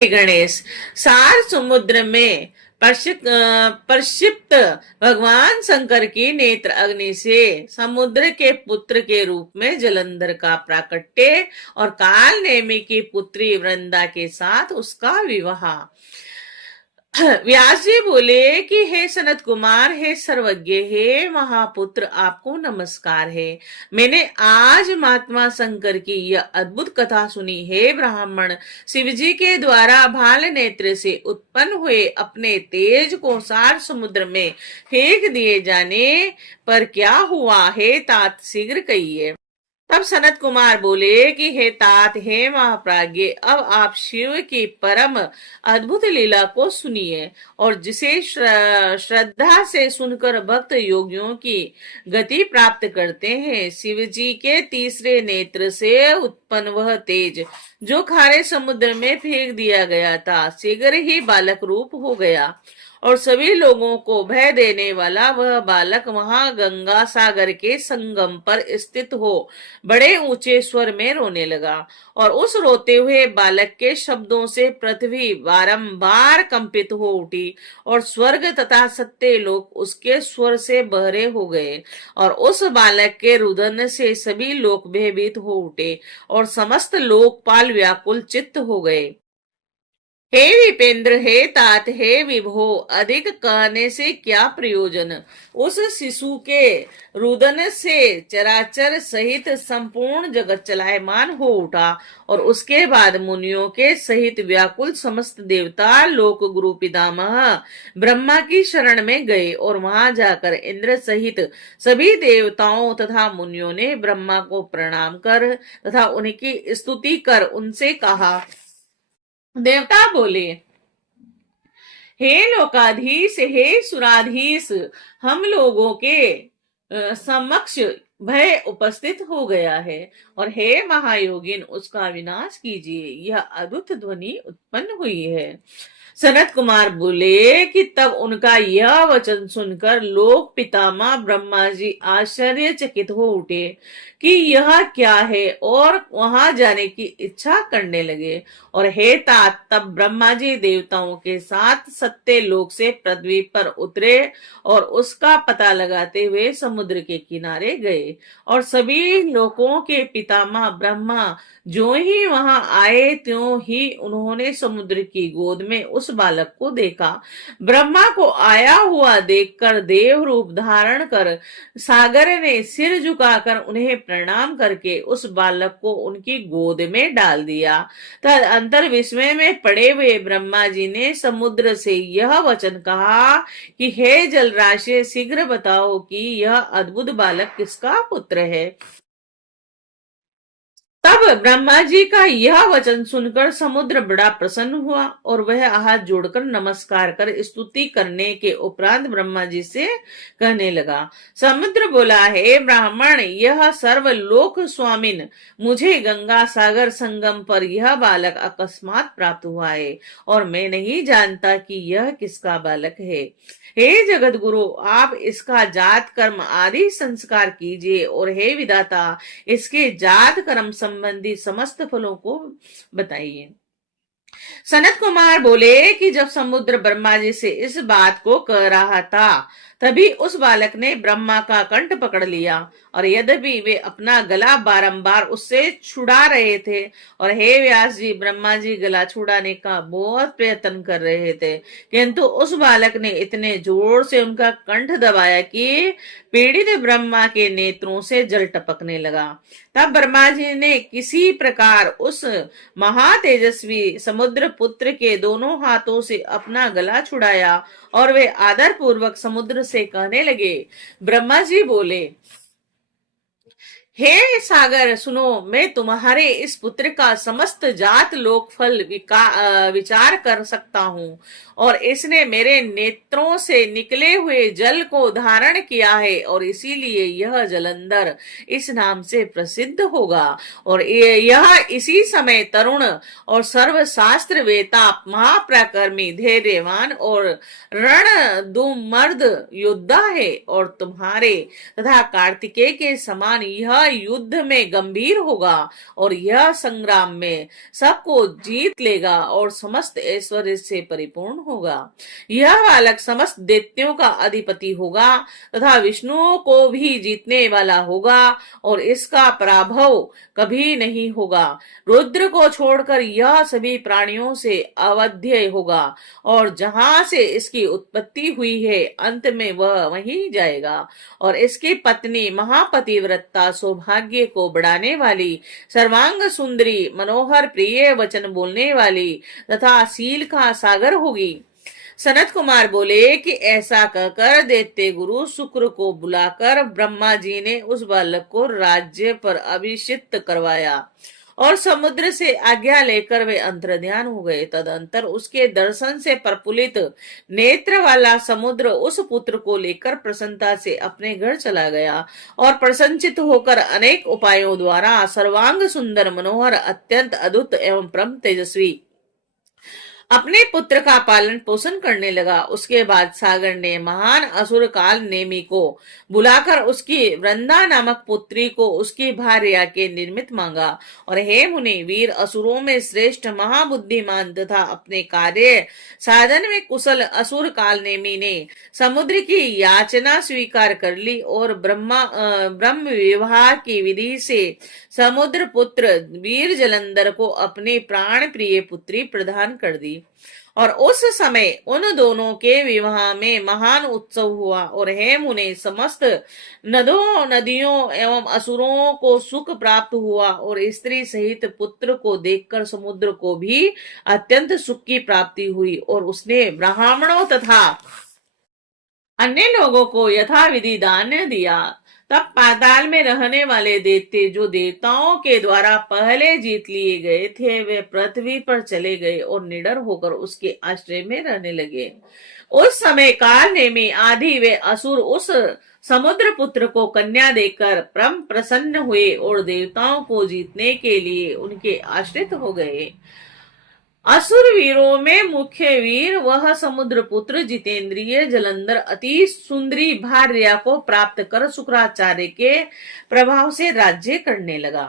गणेश। सार समुद्र में प्रक्षिप्त भगवान शंकर की नेत्र अग्नि से समुद्र के पुत्र के रूप में जलंधर का प्राकट्य और काल नेमि की पुत्री वृंदा के साथ उसका विवाह। व्यास जी बोले कि हे सनत कुमार, हे सर्वज्ञ, हे महापुत्र, आपको नमस्कार है। मैंने आज महात्मा शंकर की यह अद्भुत कथा सुनी। हे ब्राह्मण, शिवजी के द्वारा भाल नेत्र से उत्पन्न हुए अपने तेज को सार समुद्र में फेंक दिए जाने पर क्या हुआ है तात शीघ्र कहिए। तब सनत कुमार बोले कि हे तात, हे महाप्राज्ञ, अब आप शिव की परम अद्भुत लीला को सुनिए और जिसे श्रद्धा से सुनकर भक्त योगियों की गति प्राप्त करते हैं। शिव जी के तीसरे नेत्र से उत्पन्न वह तेज जो खारे समुद्र में फेंक दिया गया था शीघ्र ही बालक रूप हो गया और सभी लोगों को भय देने वाला वह बालक वहां गंगा सागर के संगम पर स्थित हो बड़े ऊंचे स्वर में रोने लगा और उस रोते हुए बालक के शब्दों से पृथ्वी बारंबार कंपित हो उठी और स्वर्ग तथा सत्य लोक उसके स्वर से बहरे हो गए और उस बालक के रुदन से सभी लोक भयभीत हो उठे और समस्त लोकपाल व्याकुल चित्त हो गए। हे विपेंद्र, हे तात, हे विभो, अधिक कहने से क्या प्रयोजन। उस शिशु के रुदन से चराचर सहित संपूर्ण जगत चलायमान हो उठा और उसके बाद मुनियों के सहित व्याकुल समस्त देवता लोक गुरु पितामह ब्रह्मा की शरण में गए और वहां जाकर इंद्र सहित सभी देवताओं तथा मुनियों ने ब्रह्मा को प्रणाम कर तथा उनकी स्तुति कर उनसे कहा। देवता बोले, हे लोकाधीश, हे सुराधीश, हम लोगों के समक्ष भय उपस्थित हो गया है और हे महायोगिन, उसका विनाश कीजिए। यह अद्भुत ध्वनि उत्पन्न हुई है। सनत कुमार बोले कि तब उनका यह वचन सुनकर लोक पितामह ब्रह्मा जी आश्चर्यचकित हो उठे कि यह क्या है और वहां जाने की इच्छा करने लगे। और हे तात, तब ब्रह्मा जी देवताओं के साथ सत्य लोक से पृथ्वी पर उतरे और उसका पता लगाते हुए समुद्र के किनारे गए और सभी लोकों के पितामह ब्रह्मा जो ही वहां आए त्यों ही उन्होंने समुद्र की गोद में उस बालक को देखा। ब्रह्मा को आया हुआ देखकर देव रूप धारण कर सागर ने सिर झुकाकर उन्हें प्रणाम करके उस बालक को उनकी गोद में डाल दिया। तद अंतर विस्मय में पड़े हुए ब्रह्मा जी ने समुद्र से यह वचन कहा कि हे जल राशि, शीघ्र बताओ कि यह अद्भुत बालक किसका पुत्र है। तब ब्रह्मा जी का यह वचन सुनकर समुद्र बड़ा प्रसन्न हुआ और वह हाथ जोड़कर नमस्कार कर स्तुति करने के उपरांत ब्रह्मा जी से कहने लगा। समुद्र बोला, हे ब्राह्मण, यह सर्वलोक स्वामिन, मुझे गंगा सागर संगम पर यह बालक अकस्मात प्राप्त हुआ है और मैं नहीं जानता कि यह किसका बालक है। हे जगत गुरु, आप इसका जात कर्म आदि संस्कार कीजिए और हे विधाता, इसके जात कर्म संबंधी समस्त फलों को बताइए। सनत कुमार बोले कि जब समुद्र ब्रह्मा जी से इस बात को कह रहा था तभी उस बालक ने ब्रह्मा का कंठ पकड़ लिया और यद्यपि वे अपना गला बारंबार उससे छुड़ा रहे थे और हे व्यास जी, ब्रह्मा जी गला छुड़ाने का बहुत प्रयत्न कर रहे थे, किंतु उस बालक ने इतने जोर से उनका कंठ दबाया कि पीड़ित ब्रह्मा के नेत्रों से जल टपकने लगा। तब ब्रह्मा जी ने किसी प्रकार उस महातेजस्वी समुद्र पुत्र के दोनों हाथों से अपना गला छुड़ाया और वे आदर पूर्वक समुद्र से कहने लगे। ब्रह्मा जी बोले, हे सागर, सुनो, मैं तुम्हारे इस पुत्र का समस्त जात लोक फल विचार कर सकता हूँ और इसने मेरे नेत्रों से निकले हुए जल को धारण किया है और इसीलिए यह जलंधर इस नाम से प्रसिद्ध होगा और यह इसी समय तरुण और सर्वशास्त्र वेता महाप्रकर्मी धैर्यवान और रण मर्द योद्धा है और तुम्हारे तथा कार्तिकेय के समान यह युद्ध में गंभीर होगा और यह संग्राम में सबको जीत लेगा और समस्त ऐश्वर्य से परिपूर्ण होगा। यह बालक समस्त दैत्यों का अधिपति होगा तथा विष्णु को भी जीतने वाला होगा और इसका पराभव कभी नहीं होगा। रुद्र को छोड़कर यह सभी प्राणियों से अवध्य होगा और जहां से इसकी उत्पत्ति हुई है अंत में वह वहीं जाएगा। और इसकी पत्नी महापतिव्रता, सौभाग्य को बढ़ाने वाली, सर्वांग सुंदरी, मनोहर प्रिय वचन बोलने वाली तथा शील का सागर होगी। सनत कुमार बोले कि ऐसा कहकर दैत्य गुरु शुक्र को बुलाकर ब्रह्मा जी ने उस बालक को राज्य पर अभिषिक्त करवाया और समुद्र से आज्ञा लेकर वे अंतर्ध्यान हो गए। तदंतर उसके दर्शन से प्रफुल्लित नेत्र वाला समुद्र उस पुत्र को लेकर प्रसन्नता से अपने घर चला गया और प्रसन्नचित होकर अनेक उपायों द्वारा सर्वांग सुंदर, मनोहर, अत्यंत अद्भुत एवं परम तेजस्वी अपने पुत्र का पालन पोषण करने लगा। उसके बाद सागर ने महान असुर काल नेमी को बुलाकर उसकी वृंदा नामक पुत्री को उसकी भार्या के निर्मित मांगा। और हे मुनि, वीर असुरों में श्रेष्ठ, महाबुद्धिमान तथा अपने कार्य साधन में कुशल असुर काल नेमी ने समुद्र की याचना स्वीकार कर ली और ब्रह्म विवाह की विधि से समुद्र पुत्र वीर जलंधर को अपनी प्राण प्रिय पुत्री प्रदान कर दी। और उस समय उन दोनों के विवाह में महान उत्सव हुआ। और हे मुने, समस्त नदियों एवं असुरों को सुख प्राप्त हुआ और स्त्री सहित पुत्र को देखकर समुद्र को भी अत्यंत सुख की प्राप्ति हुई और उसने ब्राह्मणों तथा अन्य लोगों को यथाविधि दान दिया। तब पाताल में रहने वाले दैत्य, जो देवताओं के द्वारा पहले जीत लिए गए थे, वे पृथ्वी पर चले गए और निडर होकर उसके आश्रय में रहने लगे। उस समय काल नेमी आदि वे असुर उस समुद्र पुत्र को कन्या देकर परम प्रसन्न हुए और देवताओं को जीतने के लिए उनके आश्रित हो गए। असुर वीरों में मुख्य वीर वह समुद्र पुत्र जितेंद्रिय जलंधर अति सुंदरी भार्या को प्राप्त कर शुक्राचार्य के प्रभाव से राज्य करने लगा।